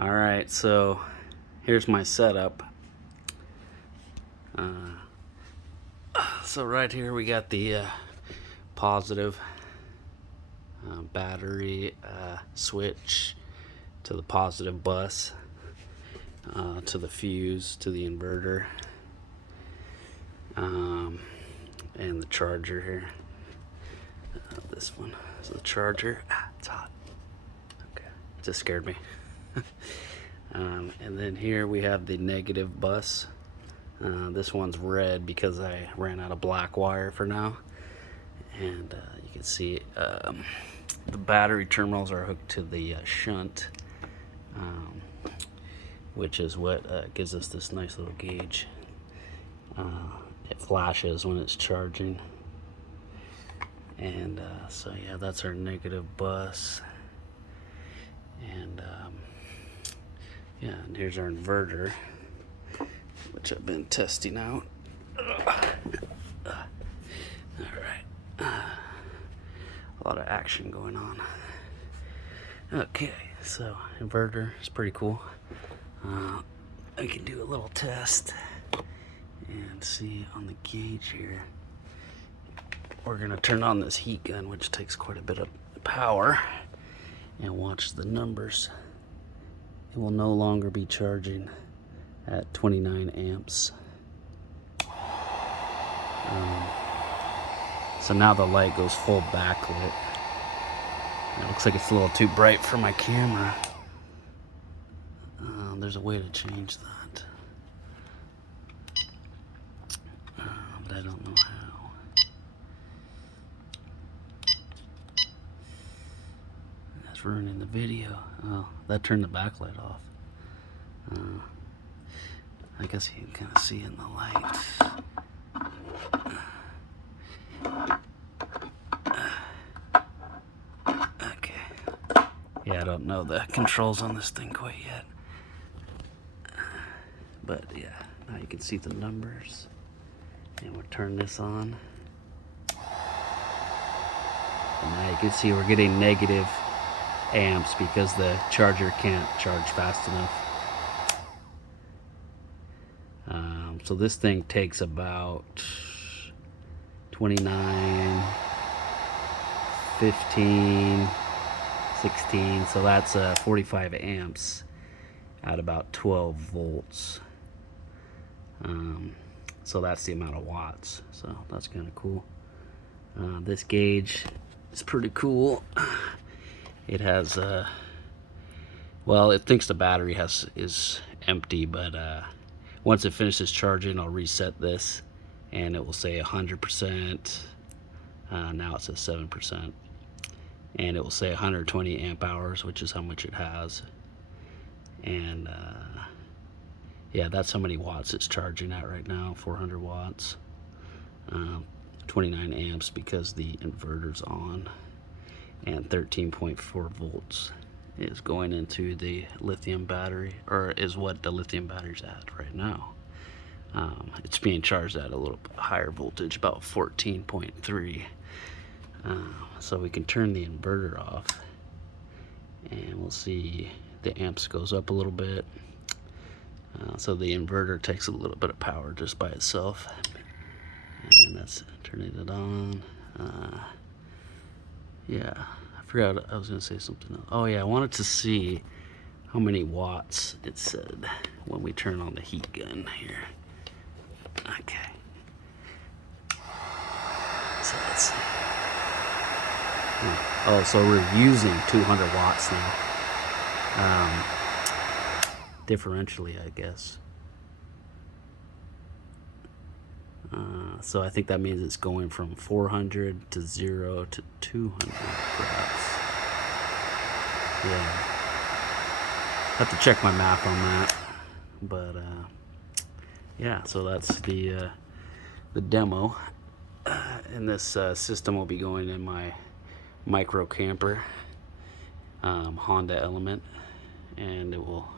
Alright, so here's my setup. So right here we got the positive battery switch to the positive bus, to the fuse, to the inverter, and the charger here. This one is the charger. It's hot. Okay, it just scared me. And then here we have the negative bus. This one's red because I ran out of black wire for now. And you can see the battery terminals are hooked to the shunt, which is what gives us this nice little gauge. It flashes when it's charging. And so yeah, that's our negative bus. And yeah, and here's our inverter, which I've been testing out. Alright. A lot of action going on. Okay, so inverter is pretty cool. I can do a little test and see on the gauge here. We're gonna turn on this heat gun, which takes quite a bit of power, and watch the numbers. It will no longer be charging at 29 amps. So now the light goes full backlit. It looks like it's a little too bright for my camera. There's a way to change that, but I don't know how. That's ruining the video. Oh, that turned the backlight off. I guess you can kind of see in the light. Okay. Yeah, I don't know the controls on this thing quite yet. But yeah, now you can see the numbers. And we'll turn this on. And now you can see we're getting negative amps because the charger can't charge fast enough. So this thing takes about 29, 15, 16, so that's 45 amps at about 12 volts. So that's the amount of watts, so that's kind of cool. This gauge is pretty cool. It has well, it thinks the battery is empty, but once it finishes charging, I'll reset this and it will say 100%. Now it says 7%, and it will say 120 amp hours, which is how much it has. And yeah, that's how many watts it's charging at right now, 400 watts. 29 amps because the inverter's on, and 13.4 volts is going into the lithium battery, or is what the lithium battery's at right now. It's being charged at a little bit higher voltage, about 14.3. So we can turn the inverter off, and we'll see the amps goes up a little bit. So the inverter takes a little bit of power just by itself, and that's turning it on. Yeah, I forgot I was gonna say something else. Oh yeah, I wanted to see how many watts it said when we turn on the heat gun here. Okay, so let's see. Oh, so we're using 200 watts now. Differentially, I guess. So I think that means it's going from 400 to 0 to 200, perhaps. Yeah. Have to check my math on that. But yeah, so that's the demo. And this system will be going in my Microcamper Honda Element, and it will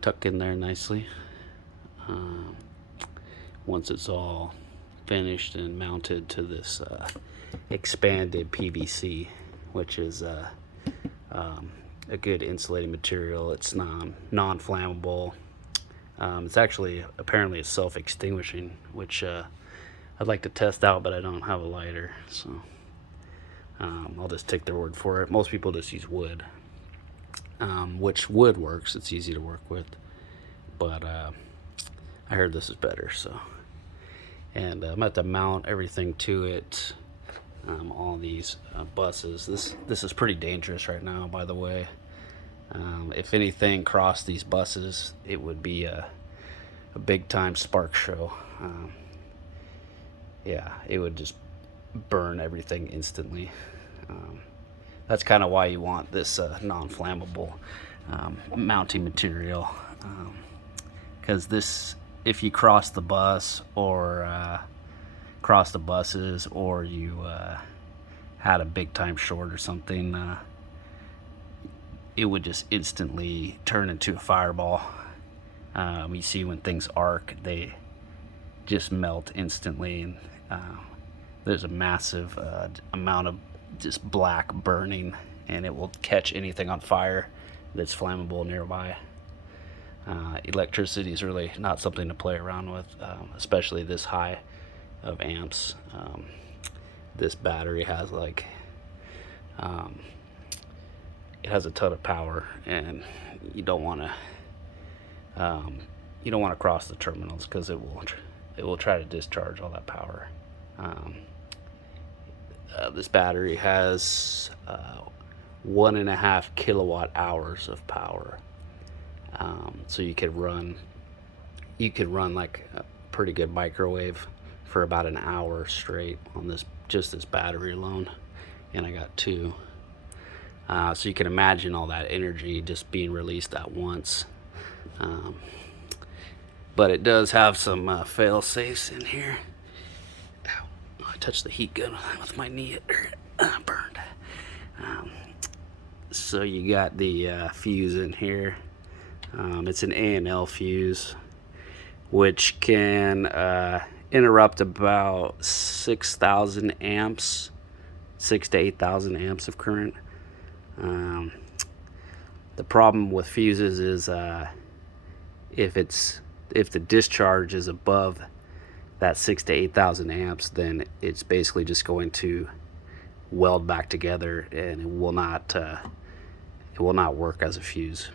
tuck in there nicely once it's all finished and mounted to this expanded PVC, which is a good insulating material. It's non-flammable. It's actually apparently it's self-extinguishing, which I'd like to test out, but I don't have a lighter, so I'll just take their word for it. Most people just use wood, which wood works. It's easy to work with, but I heard this is better. So, and I'm about to mount everything to it. All these buses. This is pretty dangerous right now, by the way. If anything crossed these buses, it would be a big time spark show. Yeah, it would just burn everything instantly. That's kind of why you want this non-flammable mounting material, because this, if you cross the bus or cross the buses, or you had a big time short or something, it would just instantly turn into a fireball. You see when things arc, they just melt instantly, and there's a massive amount of just black burning, and it will catch anything on fire that's flammable nearby. Electricity is really not something to play around with, especially this high of amps. This battery has like it has a ton of power, and you don't want to cross the terminals, because it will try to discharge all that power. This battery has 1.5 kilowatt hours of power, so you could run like a pretty good microwave for about an hour straight on this battery alone, and I got two. So you can imagine all that energy just being released at once. But it does have some fail safes in here. Ow, I touched the heat gun with my knee, it burned. So you got the fuse in here. It's an A&L fuse, which can interrupt about 6,000 amps, 6,000 to 8,000 amps of current. The problem with fuses is if the discharge is above that 6,000 to 8,000 amps, then it's basically just going to weld back together, and it will not work as a fuse.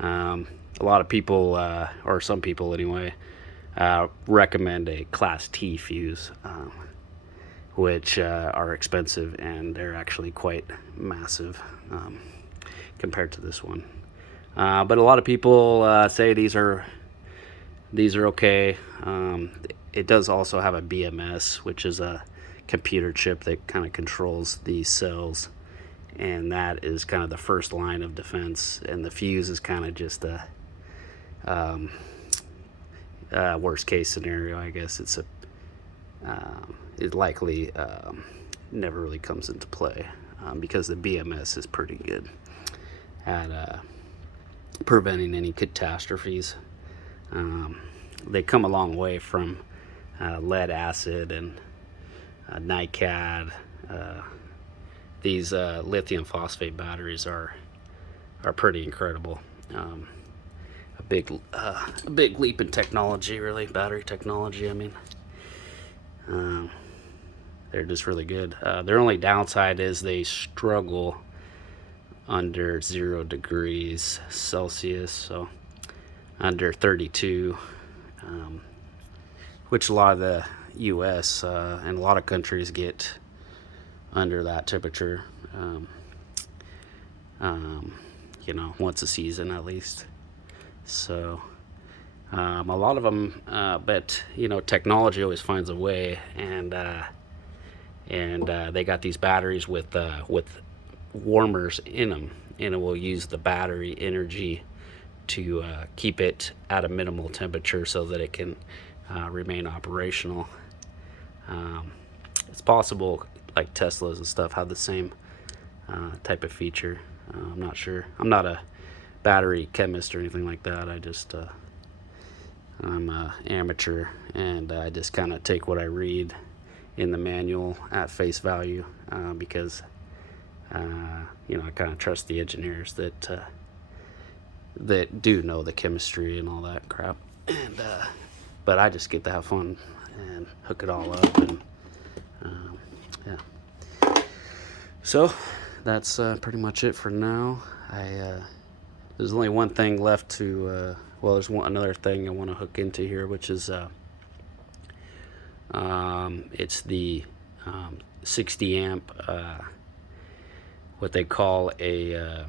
A lot of people, or some people anyway, recommend a Class T fuse, which are expensive, and they're actually quite massive compared to this one. But a lot of people say these are okay. It does also have a BMS, which is a computer chip that kind of controls these cells, and that is kind of the first line of defense, and the fuse is kind of just a worst case scenario, I guess. It likely never really comes into play, because the BMS is pretty good at preventing any catastrophes. They come a long way from lead acid and NiCad. These lithium phosphate batteries are pretty incredible. A big leap in technology, really, battery technology. I mean, they're just really good. Their only downside is they struggle under 0 degrees Celsius, so under 32, which a lot of the US and a lot of countries get under that temperature, once a season at least. So a lot of them, but technology always finds a way, and they got these batteries with warmers in them, and it will use the battery energy to keep it at a minimal temperature so that it can remain operational. It's possible like Teslas and stuff have the same type of feature. I'm not sure. I'm not a battery chemist or anything like that. I'm an amateur, and I just kind of take what I read in the manual at face value, because You know, I kind of trust the engineers that do know the chemistry and all that crap. And but I just get to have fun and hook it all up, and yeah. So that's pretty much it for now. There's only one thing left to. Well, there's another thing I want to hook into here, which is it's the 60 amp, what they call a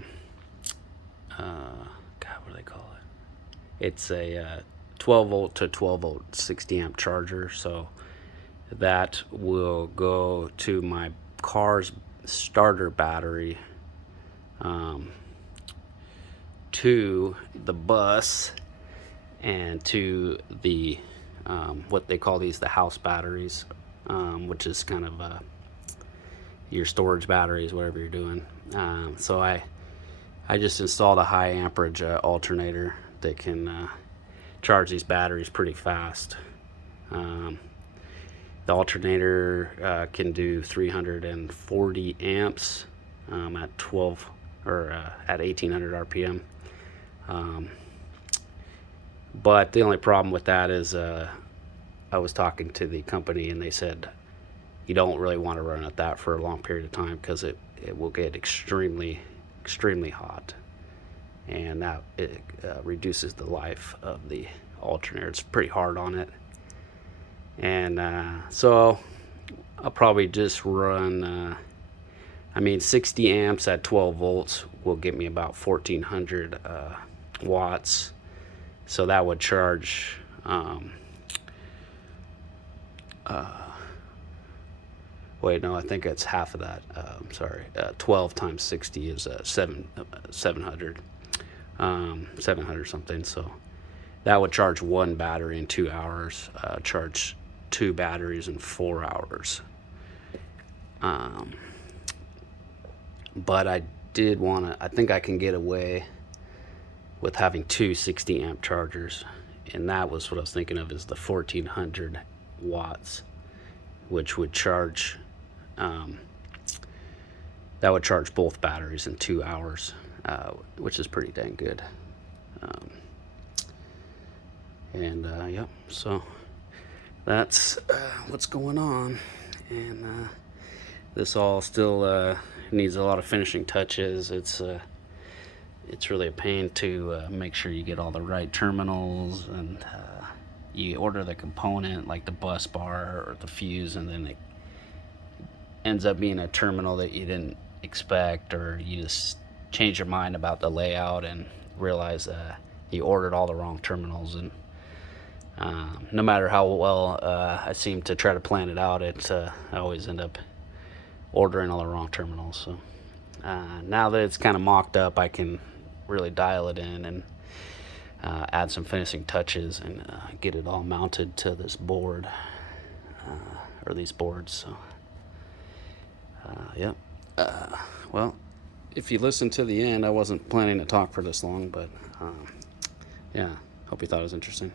God, what do they call it? It's a 12 volt to 12 volt 60 amp charger. So that will go to my car's starter battery, to the bus, and to the what they call these, the house batteries, which is kind of your storage batteries, whatever you're doing. So I just installed a high amperage alternator that can charge these batteries pretty fast. The alternator can do 340 amps at 12 or at 1800 RPM. But the only problem with that is I was talking to the company, and they said you don't really want to run at that for a long period of time, because it will get extremely hot, and that it reduces the life of the alternator. It's pretty hard on it. And so I'll probably just run 60 amps at 12 volts will get me about 1400 watts. So that would charge wait, no, I think it's half of that. 12 times 60 is 700 something. So that would charge one battery in 2 hours, charge 2 batteries in 4 hours. But I think I can get away with having 2 60 amp chargers, and that was what I was thinking of, is the 1400 watts, which would charge that would charge both batteries in 2 hours, which is pretty dang good. Yep, so that's what's going on. And this all still needs a lot of finishing touches. It's really a pain to make sure you get all the right terminals, and you order the component like the bus bar or the fuse, and then it ends up being a terminal that you didn't expect, or you just change your mind about the layout and realize you ordered all the wrong terminals. And no matter how well I seem to try to plan it out, I always end up ordering all the wrong terminals. So now that it's kind of mocked up, I can really dial it in and add some finishing touches and get it all mounted to this board, or these boards. So yep. Well, if you listen to the end, I wasn't planning to talk for this long, but yeah, hope you thought it was interesting.